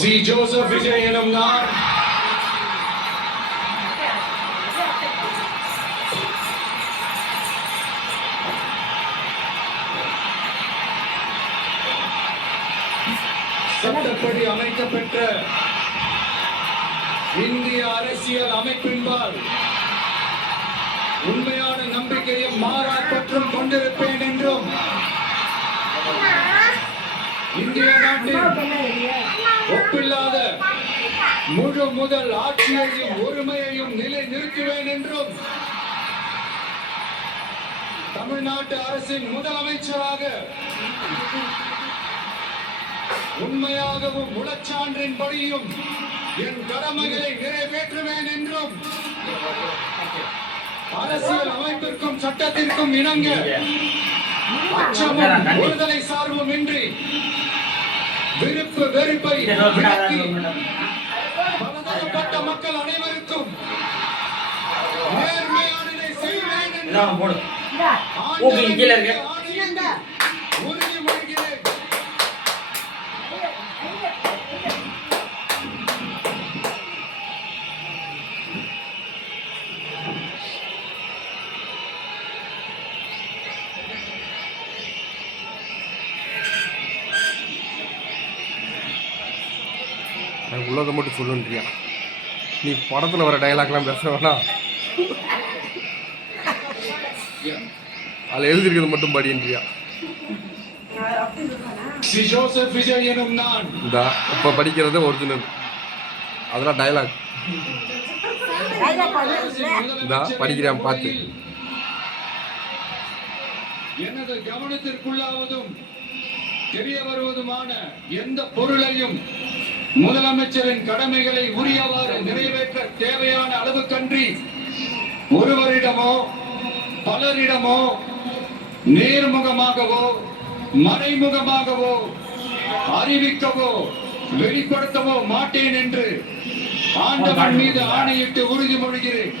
C Joseph Vijay எனும் நான் சட்டப்படி அமைக்கப்பெற்ற இந்திய அரசியல் அமைப்பின்பால் உண்மையான நம்பிக்கையும் மாறாப்பற்றும் கொண்டிருப்பேன் என்றும் இந்திய நாட்டின் ஒப்பில்லாத முழு முதல் ஆட்சியையும் ஒருமையையும் நிலை நிறுத்துவேன் என்றும் தமிழ்நாட்டு அரசின் முதலமைச்சராக உண்மையாகவும் முழச்சான்றின்படியும் என் கடமைகளை நிறைவேற்றுவேன் என்றும் அரசியல் அமைப்பிற்கும் சட்டத்திற்கும் இணங்க அச்சமும் ஒருதலை சார்பும் இன்றி விருப்பு வெறுப்பை விலக்கி பலதரப்பட்ட மக்கள் அனைவருக்கும் நேர்மையானதை செய்வேன் என்றும் உறுதிமொழிகிறேன். உள்ளதை மட்டும் சொல்லுன்றியா? நீ படத்தில் வர டைலாக்லாம் பேச வேணாம், அதில் எழுதிருக்கிறது மட்டும் படின்றியா? இந்த இப்போ படிக்கிறது ஒரிஜினல், அதெல்லாம் டைலாக். இந்த படிக்கிறேன் பார்த்து. எனது கவனத்திற்குள்ளாவதும் தெரிய வருவதுமான எந்த பொருளையும் முதலமைச்சரின் கடமைகளை உரியவாறு நிறைவேற்ற தேவையான அளவுக்கன்றி ஒருவரிடமோ பலரிடமோ நேர்முகமாகவோ மறைமுகமாகவோ அறிவிக்கவோ வெளிப்படுத்தவோ மாட்டேன் என்று ஆண்டவன் மீது ஆணையிட்டு உறுதிமொழிகிறேன்.